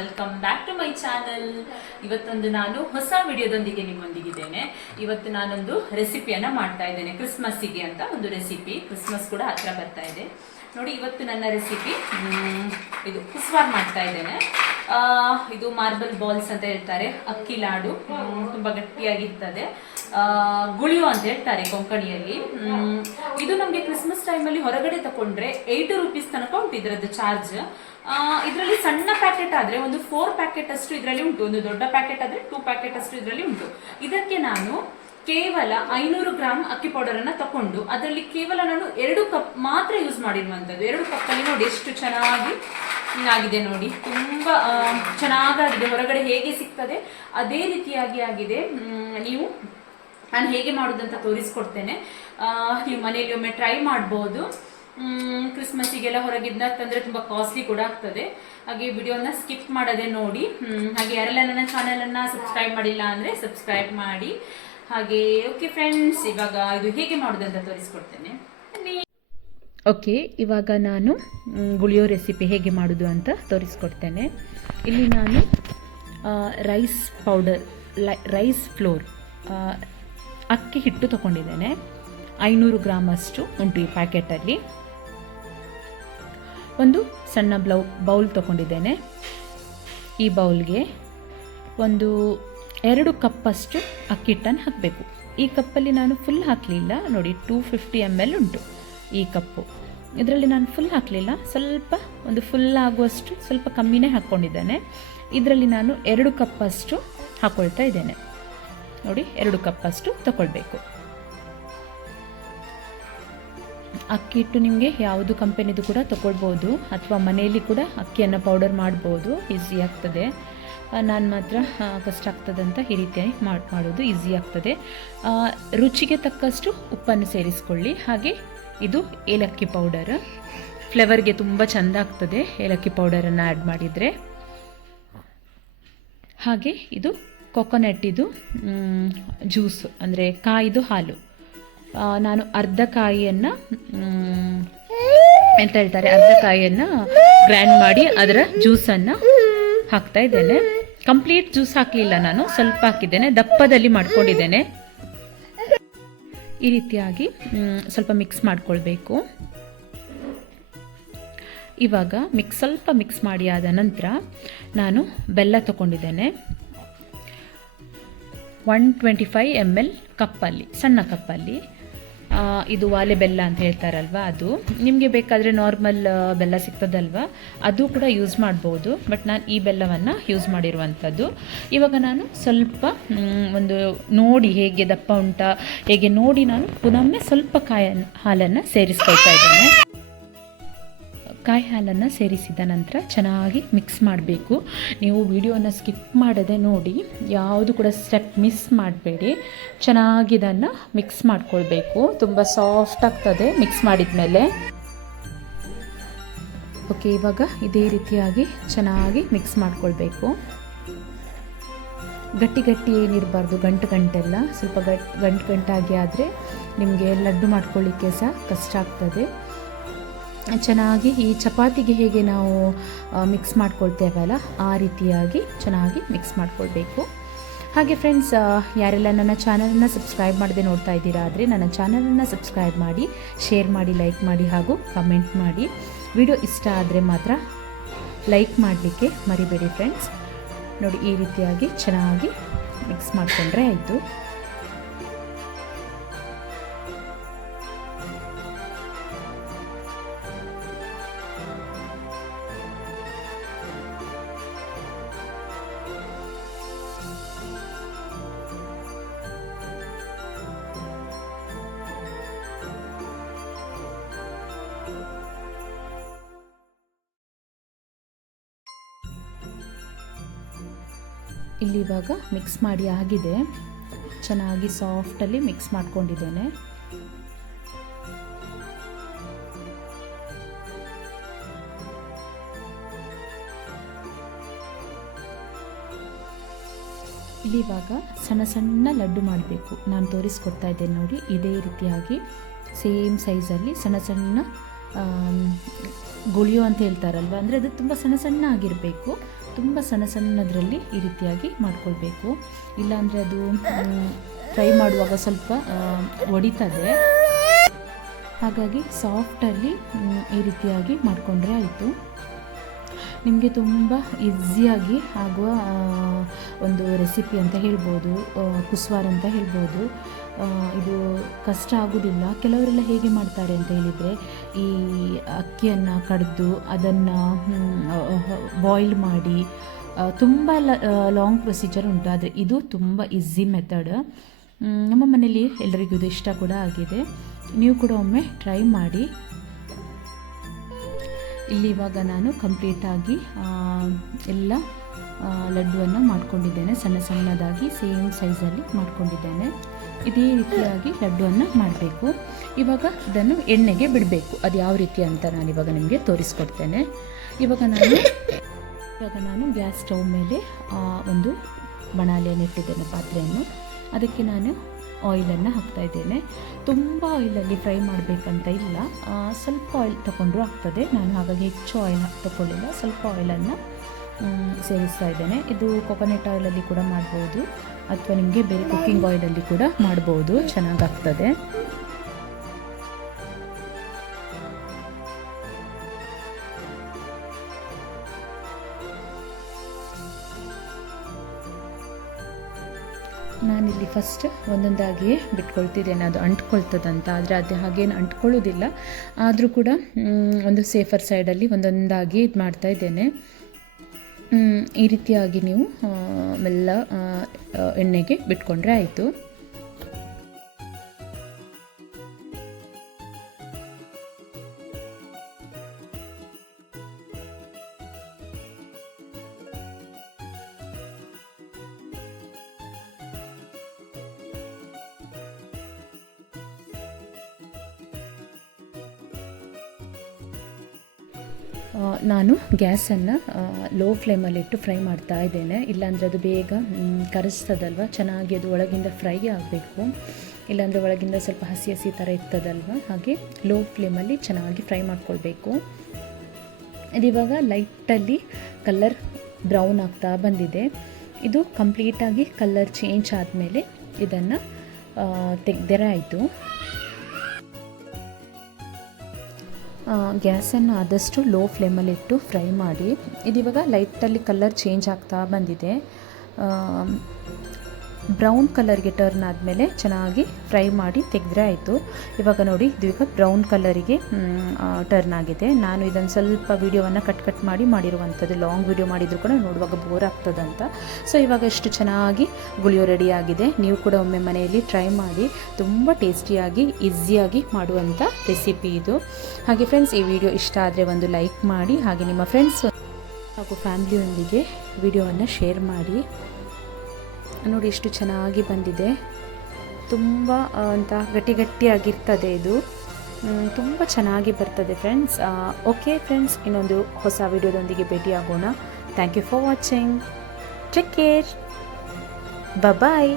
Welcome back to my channel ಇವತ್ತೊಂದು ನಾನು ಹೊಸ ವಿಡಿಯೋದೊಂದಿಗೆ ನಿಮ್ಮೊಂದಿಗಿದ್ದೇನೆ. ಇವತ್ತು ನಾನೊಂದು ರೆಸಿಪಿಯನ್ನು ಮಾಡ್ತಾ ಇದ್ದೇನೆ. ಕ್ರಿಸ್ಮಸ್ಸಿಗೆ ಅಂತ ಒಂದು ರೆಸಿಪಿ. ಕ್ರಿಸ್ಮಸ್ ಕೂಡ ಹತ್ರ ಬರ್ತಾ ಇದೆ. ನೋಡಿ, ಇವತ್ತು ನನ್ನ ರೆಸಿಪಿ ಇದು ಕುಸ್ವಾರ್ ಮಾಡ್ತಾ ಇದ್ದೇನೆ. ಇದು ಮಾರ್ಬಲ್ ಬಾಲ್ಸ್ ಅಂತ ಹೇಳ್ತಾರೆ, ಅಕ್ಕಿ ಲಾಡು. ತುಂಬ ಗಟ್ಟಿಯಾಗಿರ್ತದೆ. ಗುಳಿಯು ಅಂತ ಹೇಳ್ತಾರೆ ಕೊಂಕಣಿಯಲ್ಲಿ. ಇದು ನಮಗೆ ಕ್ರಿಸ್ಮಸ್ ಟೈಮಲ್ಲಿ ಹೊರಗಡೆ ತಕೊಂಡ್ರೆ ಏಟ್ ರುಪೀಸ್ ತನಕ ಉಂಟು ಇದರದ್ದು ಚಾರ್ಜ್. ಇದರಲ್ಲಿ ಸಣ್ಣ ಪ್ಯಾಕೆಟ್ ಆದ್ರೆ ಒಂದು ಫೋರ್ ಪ್ಯಾಕೆಟ್ ಅಷ್ಟು ಇದರಲ್ಲಿ ಉಂಟು, ಒಂದು ದೊಡ್ಡ ಪ್ಯಾಕೆಟ್ ಆದ್ರೆ ಟೂ ಪ್ಯಾಕೆಟ್ ಅಷ್ಟು ಇದರಲ್ಲಿ ಉಂಟು. ಇದಕ್ಕೆ ನಾನು ಕೇವಲ ಐನೂರು ಗ್ರಾಮ್ ಅಕ್ಕಿ ಪೌಡರ್ ಅನ್ನ ತಕೊಂಡು, ಅದರಲ್ಲಿ ಕೇವಲ ನಾನು ಎರಡು ಕಪ್ ಮಾತ್ರ ಯೂಸ್ ಮಾಡಿರುವಂತದ್ದು. ಎರಡು ಕಪ್ ಅಲ್ಲಿ ನೋಡಿ ಎಷ್ಟು ಚೆನ್ನಾಗಿ ಆಗಿದೆ ನೋಡಿ. ತುಂಬಾ ಚೆನ್ನಾಗಾಗಿದೆ. ಹೊರಗಡೆ ಹೇಗೆ ಸಿಗ್ತದೆ, ಅದೇ ರೀತಿಯಾಗಿ ಆಗಿದೆ. ನೀವು ನಾನು ಹೇಗೆ ಮಾಡೋದಂತ ತೋರಿಸ್ಕೊಡ್ತೇನೆ. ನೀವು ಮನೆಯಲ್ಲಿ ಒಮ್ಮೆ ಟ್ರೈ ಮಾಡ್ಬೋದು. ಕ್ರಿಸ್ಮಸ್ ಕ್ರಿಸ್ಮಸ್ಸಿಗೆಲ್ಲ ಹೊರಗಿದ್ನ ತಂದ್ರೆ ತುಂಬಾ ಕಾಸ್ಟ್ಲಿ ಕೂಡ ಆಗ್ತದೆ. ಹಾಗೆ ವಿಡಿಯೋನ ಸ್ಕಿಪ್ ಮಾಡದೆ ನೋಡಿ. ಹಾಗೆ ಯಾರೆಲ್ಲ ನನ್ನ ಚಾನಲನ್ನು ಸಬ್ಸ್ಕ್ರೈಬ್ ಮಾಡಿಲ್ಲ ಅಂದರೆ ಸಬ್ಸ್ಕ್ರೈಬ್ ಮಾಡಿ. ಹಾಗೆ ಓಕೆ ಫ್ರೆಂಡ್ಸ್ ಇವಾಗ ಇದು ಹೇಗೆ ಮಾಡೋದಂತ ತೋರಿಸ್ಕೊಡ್ತೇನೆ. ಓಕೆ, ಇವಾಗ ನಾನು ಗುಳಿಯೋ ರೆಸಿಪಿ ಹೇಗೆ ಮಾಡೋದು ಅಂತ ತೋರಿಸ್ಕೊಡ್ತೇನೆ. ಇಲ್ಲಿ ನಾನು ರೈಸ್ ಪೌಡರ್ ಲೈ ರೈಸ್ ಫ್ಲೋರ್ ಅಕ್ಕಿ ಹಿಟ್ಟು ತಗೊಂಡಿದ್ದೇನೆ. ಐನೂರು ಗ್ರಾಮ್ ಅಷ್ಟು ಉಂಟು ಈ ಪ್ಯಾಕೆಟಲ್ಲಿ. ಒಂದು ಸಣ್ಣ ಬ್ಲೌ, ಬೌಲ್ ತಗೊಂಡಿದ್ದೇನೆ. ಈ ಬೌಲ್ಗೆ ಒಂದು ಎರಡು ಕಪ್ಪಷ್ಟು ಅಕ್ಕಿ ಹಿಟ್ಟನ್ನು ಹಾಕಬೇಕು. ಈ ಕಪ್ಪಲ್ಲಿ ನಾನು ಫುಲ್ ಹಾಕಲಿಲ್ಲ. ನೋಡಿ ಟೂ ಫಿಫ್ಟಿ ಎಂ ಎಲ್ ಉಂಟು ಈ ಕಪ್ಪು. ಇದರಲ್ಲಿ ನಾನು ಫುಲ್ ಹಾಕಲಿಲ್ಲ. ಸ್ವಲ್ಪ ಒಂದು ಫುಲ್ ಆಗುವಷ್ಟು ಸ್ವಲ್ಪ ಕಮ್ಮಿನೇ ಹಾಕ್ಕೊಂಡಿದ್ದೇನೆ. ಇದರಲ್ಲಿ ನಾನು ಎರಡು ಕಪ್ಪಷ್ಟು ಹಾಕ್ಕೊಳ್ತಾ ಇದ್ದೇನೆ. ನೋಡಿ, ಎರಡು ಕಪ್ಪಷ್ಟು ತಗೊಳ್ಬೇಕು ಅಕ್ಕಿ ಹಿಟ್ಟು ನಿಮಗೆ ಯಾವುದು ಕಂಪೆನಿದು ಕೂಡ ತಗೊಳ್ಬೋದು ಅಥವಾ ಮನೆಯಲ್ಲಿ ಕೂಡ ಅಕ್ಕಿಯನ್ನು ಪೌಡರ್ ಮಾಡ್ಬೋದು. ಈಸಿ ಆಗ್ತದೆ. ನಾನು ಮಾತ್ರ ಕಷ್ಟ ಆಗ್ತದೆ ಅಂತ ಈ ರೀತಿಯಾಗಿ ಮಾಡಿ ಮಾಡೋದು ಈಸಿ ಆಗ್ತದೆ. ರುಚಿಗೆ ತಕ್ಕಷ್ಟು ಉಪ್ಪನ್ನು ಸೇರಿಸ್ಕೊಳ್ಳಿ. ಹಾಗೆ ಇದು ಏಲಕ್ಕಿ ಪೌಡರ್. ಫ್ಲೇವರ್ಗೆ ತುಂಬ ಚೆಂದ ಆಗ್ತದೆ ಏಲಕ್ಕಿ ಪೌಡರನ್ನು ಆ್ಯಡ್ ಮಾಡಿದರೆ. ಹಾಗೆ ಇದು ಕೊಕೊನಟ್ಟಿದು ಜ್ಯೂಸ್ ಅಂದರೆ ಕಾಯಿದು ಹಾಲು. ನಾನು ಅರ್ಧ ಕಾಯಿಯನ್ನು ಎಂತ ಹೇಳ್ತಾರೆ? ಅರ್ಧ ಕಾಯಿಯನ್ನು ಗ್ರ್ಯಾಂಡ್ ಮಾಡಿ ಅದರ ಜ್ಯೂಸನ್ನು ಹಾಕ್ತಾ ಇದ್ದೇನೆ. ಕಂಪ್ಲೀಟ್ ಜ್ಯೂಸ್ ಹಾಕಲಿಲ್ಲ ನಾನು, ಸ್ವಲ್ಪ ಹಾಕಿದ್ದೇನೆ, ದಪ್ಪದಲ್ಲಿ ಮಾಡ್ಕೊಂಡಿದ್ದೇನೆ. ಈ ರೀತಿಯಾಗಿ ಸ್ವಲ್ಪ ಮಿಕ್ಸ್ ಮಾಡಿಕೊಳ್ಬೇಕು. ಇವಾಗ ಮಿಕ್ಸ್ ಸ್ವಲ್ಪ ಮಿಕ್ಸ್ ಮಾಡಿ ಆದ ನಂತರ ನಾನು ಬೆಲ್ಲ ತಗೊಂಡಿದ್ದೇನೆ. One twenty five M L ಕಪ್ಪಲ್ಲಿ, ಸಣ್ಣ ಕಪ್ಪಲ್ಲಿ. ಇದು ವಾಲೆ ಬೆಲ್ಲ ಅಂತ ಹೇಳ್ತಾರಲ್ವ ಅದು? ನಿಮಗೆ ಬೇಕಾದರೆ ನಾರ್ಮಲ್ ಬೆಲ್ಲ ಸಿಗ್ತದಲ್ವ? ಅದು ಕೂಡ ಯೂಸ್ ಮಾಡ್ಬೋದು ಬಟ್ ನಾನು ಈ ಬೆಲ್ಲವನ್ನು ಯೂಸ್ ಮಾಡಿರುವಂಥದ್ದು. ಇವಾಗ ನಾನು ಸ್ವಲ್ಪ ಒಂದು ನೋಡಿ ಹೇಗೆ ದಪ್ಪ ಉಂಟಾ, ಹೇಗೆ ನೋಡಿ ನಾನು ಪುನೊಮ್ಮೆ ಸ್ವಲ್ಪ ಕಾಯ ಹಾಲನ್ನು ಸೇರಿಸ್ಕೊಳ್ತಾ ಇದ್ದೇನೆ. ಕಾಯಿ ಹಾಲನ್ನು ಸೇರಿಸಿದ ನಂತರ ಚೆನ್ನಾಗಿ ಮಿಕ್ಸ್ ಮಾಡಬೇಕು. ನೀವು ವಿಡಿಯೋನ ಸ್ಕಿಪ್ ಮಾಡದೆ ನೋಡಿ, ಯಾವುದು ಕೂಡ ಸ್ಟೆಪ್ ಮಿಸ್ ಮಾಡಬೇಡಿ. ಚೆನ್ನಾಗಿ ಇದನ್ನು ಮಿಕ್ಸ್ ಮಾಡ್ಕೊಳ್ಬೇಕು. ತುಂಬ ಸಾಫ್ಟ್ ಆಗ್ತದೆ ಮಿಕ್ಸ್ ಮಾಡಿದ ಮೇಲೆ ಓಕೆ ಇವಾಗ ಇದೇ ರೀತಿಯಾಗಿ ಚೆನ್ನಾಗಿ ಮಿಕ್ಸ್ ಮಾಡ್ಕೊಳ್ಬೇಕು. ಗಟ್ಟಿ ಗಟ್ಟಿ ಏನಿರಬಾರ್ದು, ಗಂಟು ಗಂಟೆಲ್ಲ. ಸ್ವಲ್ಪ ಗಟ್, ಗಂಟು ಗಂಟಾಗಿ ಆದರೆ ನಿಮಗೆ ಲಡ್ಡು ಮಾಡ್ಕೊಳ್ಳಿಕ್ಕೆ ಸಹ ಕಷ್ಟ ಆಗ್ತದೆ. ಚೆನ್ನಾಗಿ ಈ ಚಪಾತಿಗೆ ಹೇಗೆ ನಾವು ಮಿಕ್ಸ್ ಮಾಡ್ಕೊಳ್ತೇವಲ್ಲ, ಆ ರೀತಿಯಾಗಿ ಚೆನ್ನಾಗಿ ಮಿಕ್ಸ್ ಮಾಡ್ಕೊಳ್ಬೇಕು. ಹಾಗೆ ಫ್ರೆಂಡ್ಸ್ ಯಾರೆಲ್ಲ ನನ್ನ ಚಾನಲನ್ನು ಸಬ್ಸ್ಕ್ರೈಬ್ ಮಾಡದೆ ನೋಡ್ತಾ ಇದ್ದೀರಾ ಆದರೆ ನನ್ನ ಚಾನಲನ್ನು ಸಬ್ಸ್ಕ್ರೈಬ್ ಮಾಡಿ ಶೇರ್ ಮಾಡಿ ಲೈಕ್ ಮಾಡಿ ಹಾಗೂ ಕಮೆಂಟ್ ಮಾಡಿ. ವಿಡಿಯೋ ಇಷ್ಟ ಆದರೆ ಮಾತ್ರ ಲೈಕ್ ಮಾಡಲಿಕ್ಕೆ ಮರಿಬೇಡಿ ಫ್ರೆಂಡ್ಸ್ ನೋಡಿ, ಈ ರೀತಿಯಾಗಿ ಚೆನ್ನಾಗಿ ಮಿಕ್ಸ್ ಮಾಡಿಕೊಂಡ್ರೆ ಆಯಿತು. ಇಲ್ಲಿ ಇವಾಗ ಮಿಕ್ಸ್ ಮಾಡಿ ಆಗಿದೆ. ಚೆನ್ನಾಗಿ ಸಾಫ್ಟಲ್ಲಿ ಮಿಕ್ಸ್ ಮಾಡ್ಕೊಂಡಿದ್ದೇನೆ. ಇಲ್ಲಿ ಇವಾಗ ಸಣ್ಣ ಸಣ್ಣ ಲಡ್ಡು ಮಾಡಬೇಕು. ನಾನು ತೋರಿಸ್ಕೊಡ್ತಾ ಇದ್ದೇನೆ ನೋಡಿ. ಇದೇ ರೀತಿಯಾಗಿ ಸೇಮ್ ಸೈಜಲ್ಲಿ ಸಣ್ಣ ಸಣ್ಣ ಗುಳಿಯೋ ಅಂತ ಹೇಳ್ತಾರಲ್ವ? ಅಂದರೆ ಅದು ತುಂಬ ಸಣ್ಣ ಸಣ್ಣ ಆಗಿರಬೇಕು. ತುಂಬ ಸಣ್ಣ ಸಣ್ಣದರಲ್ಲಿ ಈ ರೀತಿಯಾಗಿ ಮಾಡ್ಕೊಳ್ಬೇಕು. ಇಲ್ಲಾಂದರೆ ಅದು ಫ್ರೈ ಮಾಡುವಾಗ ಸ್ವಲ್ಪ ಒಡಿತದೆ. ಹಾಗಾಗಿ ಸಾಫ್ಟಲ್ಲಿ ಈ ರೀತಿಯಾಗಿ ಮಾಡಿಕೊಂಡ್ರೆ ಆಯಿತು. ನಿಮಗೆ ತುಂಬ ಈಸಿಯಾಗಿ ಆಗುವ ಒಂದು ರೆಸಿಪಿ ಅಂತ ಹೇಳ್ಬೋದು ಕುಸ್ವಾರ್ ಅಂತ ಹೇಳ್ಬೋದು. ಇದು ಕಷ್ಟ ಆಗೋದಿಲ್ಲ. ಕೆಲವರೆಲ್ಲ ಹೇಗೆ ಮಾಡ್ತಾರೆ ಅಂತ ಹೇಳಿದರೆ, ಈ ಅಕ್ಕಿಯನ್ನು ಕಡಿದು ಅದನ್ನು ಬಾಯ್ಲ್ ಮಾಡಿ ತುಂಬ ಲಾಂಗ್ ಪ್ರೊಸೀಜರ್ ಉಂಟು. ಆದರೆ ಇದು ತುಂಬ ಈಸಿ ಮೆಥಡ್ ನಮ್ಮ ಮನೇಲಿ ಎಲ್ಲರಿಗೂ ಇದು ಇಷ್ಟ ಕೂಡ ಆಗಿದೆ. ನೀವು ಕೂಡ ಒಮ್ಮೆ ಟ್ರೈ ಮಾಡಿ ಇಲ್ಲಿ ಇವಾಗ ನಾನು ಕಂಪ್ಲೀಟಾಗಿ ಎಲ್ಲ ಲಡ್ಡುವನ್ನು ಮಾಡ್ಕೊಂಡಿದ್ದೇನೆ. ಸಣ್ಣ ಸಣ್ಣದಾಗಿ ಸೇಮ್ ಸೈಜಲ್ಲಿ ಮಾಡ್ಕೊಂಡಿದ್ದೇನೆ. ಇದೇ ರೀತಿಯಾಗಿ ಲಡ್ಡುವನ್ನು ಮಾಡಬೇಕು. ಇವಾಗ ಇದನ್ನು ಎಣ್ಣೆಗೆ ಬಿಡಬೇಕು. ಅದು ಯಾವ ರೀತಿ ಅಂತ ನಾನು ಇವಾಗ ನಿಮಗೆ ತೋರಿಸ್ಕೊಡ್ತೇನೆ. ಇವಾಗ ನಾನು ಇವಾಗ ನಾನು ಗ್ಯಾಸ್ ಸ್ಟವ್ ಮೇಲೆ ಒಂದು ಬಣಾಲಿಯನ್ನು ಇಟ್ಟಿದ್ದೇನೆ ಪಾತ್ರೆಯನ್ನು. ಅದಕ್ಕೆ ನಾನು ಆಯಿಲನ್ನು ಹಾಕ್ತಾ ಇದ್ದೇನೆ. ತುಂಬ ಆಯಿಲಲ್ಲಿ ಫ್ರೈ ಮಾಡಬೇಕಂತ ಇಲ್ಲ. ಸ್ವಲ್ಪ ಆಯಿಲ್ ತಗೊಂಡ್ರೂ ಆಗ್ತದೆ. ನಾನು ಹಾಗಾಗಿ ಹೆಚ್ಚು ಆಯಿಲ್ ತಗೊಳ್ಳಿಲ್ಲ ಸ್ವಲ್ಪ ಆಯಿಲನ್ನು ಸೇವಿಸ್ತಾ ಇದ್ದೇನೆ. ಇದು ಕೊಕೊನಟ್ ಆಯಿಲಲ್ಲಿ ಕೂಡ ಮಾಡ್ಬೋದು. ಅಥವಾ ನಿಮಗೆ ಬೇರೆ ಕುಕ್ಕಿಂಗ್ ಆಯಿಲಲ್ಲಿ ಕೂಡ ಮಾಡ್ಬೋದು. ಚೆನ್ನಾಗಾಗ್ತದೆ ನಾನಿಲ್ಲಿ ಫಸ್ಟ್ ಒಂದೊಂದಾಗಿ ಬಿಟ್ಕೊಳ್ತಿದ್ದೇನೆ ಅದು ಅಂಟ್ಕೊಳ್ತದಂತ. ಆದರೆ ಅದು ಹಾಗೇನು ಅಂಟ್ಕೊಳ್ಳೋದಿಲ್ಲ. ಆದರೂ ಕೂಡ ಒಂದು ಸೇಫರ್ ಸೈಡಲ್ಲಿ ಒಂದೊಂದಾಗಿ ಇದು ಮಾಡ್ತಾ ಇದ್ದೇನೆ. ಈ ರೀತಿಯಾಗಿ ನೀವು ಮೆಲ್ಲ ಎಣ್ಣೆಗೆ ಬಿಟ್ಕೊಂಡ್ರೆ ಆಯಿತು. ನಾನು ಗ್ಯಾಸನ್ನು ಲೋ ಫ್ಲೇಮಲ್ಲಿಟ್ಟು ಫ್ರೈ ಮಾಡ್ತಾ ಇದ್ದೇನೆ. ಇಲ್ಲಾಂದರೆ ಅದು ಬೇಗ ಮ್, ಕರಸ್ತದಲ್ವ? ಚೆನ್ನಾಗಿ ಅದು ಒಳಗಿಂದ ಫ್ರೈ ಆಗಬೇಕು. ಇಲ್ಲಾಂದರೆ ಒಳಗಿಂದ ಸ್ವಲ್ಪ ಹಸಿ ಹಸಿ ಥರ ಇರ್ತದಲ್ವ? ಹಾಗೆ ಲೋ ಫ್ಲೇಮಲ್ಲಿ ಚೆನ್ನಾಗಿ ಫ್ರೈ ಮಾಡ್ಕೊಳ್ಬೇಕು. ಇದಿವಾಗ ಲೈಟಲ್ಲಿ ಕಲ್ಲರ್ ಬ್ರೌನ್ ಆಗ್ತಾ ಬಂದಿದೆ. ಇದು ಕಂಪ್ಲೀಟಾಗಿ ಕಲರ್ ಚೇಂಜ್ ಆದಮೇಲೆ ಇದನ್ನು ತೆಗೆದರೆ ಆಯಿತು. ಗ್ಯಾಸನ್ನು ಆದಷ್ಟು ಲೋ ಫ್ಲೇಮಲ್ಲಿಟ್ಟು ಫ್ರೈ ಮಾಡಿ. ಇದಿವಾಗ ಲೈಟಲ್ಲಿ ಕಲರ್ ಚೇಂಜ್ ಆಗ್ತಾ ಬಂದಿದೆ. ಬ್ರೌನ್ ಕಲರ್ಗೆ ಟರ್ನ್ ಆದಮೇಲೆ ಚೆನ್ನಾಗಿ ಫ್ರೈ ಮಾಡಿ ತೆಗೆದ್ರೆ ಆಯಿತು. ಇವಾಗ ನೋಡಿ, ಇದು ಬ್ರೌನ್ ಕಲರಿಗೆ ಟರ್ನ್ ಆಗಿದೆ. ನಾನು ಇದನ್ನು ಸ್ವಲ್ಪ ವೀಡಿಯೋವನ್ನು ಕಟ್ ಕಟ್ ಮಾಡಿ ಮಾಡಿರುವಂಥದ್ದು. ಲಾಂಗ್ ವೀಡಿಯೋ ಮಾಡಿದರೂ ಕೂಡ ನೋಡುವಾಗ ಬೋರ್ ಆಗ್ತದಂತ. ಸೊ ಇವಾಗ ಎಷ್ಟು ಚೆನ್ನಾಗಿ ಗುಳಿಯೋ ರೆಡಿಯಾಗಿದೆ ನೀವು ಕೂಡ ಒಮ್ಮೆ ಮನೆಯಲ್ಲಿ ಟ್ರೈ ಮಾಡಿ ತುಂಬ ಟೇಸ್ಟಿಯಾಗಿ ಈಸಿಯಾಗಿ ಮಾಡುವಂಥ ರೆಸಿಪಿ ಇದು. ಹಾಗೆ ಫ್ರೆಂಡ್ಸ್ ಈ ವಿಡಿಯೋ ಇಷ್ಟ ಆದರೆ ಒಂದು ಲೈಕ್ ಮಾಡಿ, ಹಾಗೆ ನಿಮ್ಮ ಫ್ರೆಂಡ್ಸ್ ಹಾಗೂ ಫ್ಯಾಮಿಲಿಯೊಂದಿಗೆ ವಿಡಿಯೋವನ್ನು ಶೇರ್ ಮಾಡಿ. ನೋಡಿ ಎಷ್ಟು ಚೆನ್ನಾಗಿ ಬಂದಿದೆ. ತುಂಬ ಅಂತ ಗಟ್ಟಿ ಗಟ್ಟಿಯಾಗಿರ್ತದೆ ಇದು ತುಂಬ ಚೆನ್ನಾಗಿ ಬರ್ತದೆ ಫ್ರೆಂಡ್ಸ್. ಓಕೆ ಫ್ರೆಂಡ್ಸ್, ಇನ್ನೊಂದು ಹೊಸ ವಿಡಿಯೋದೊಂದಿಗೆ ಭೇಟಿಯಾಗೋಣ. Thank you for watching take care bye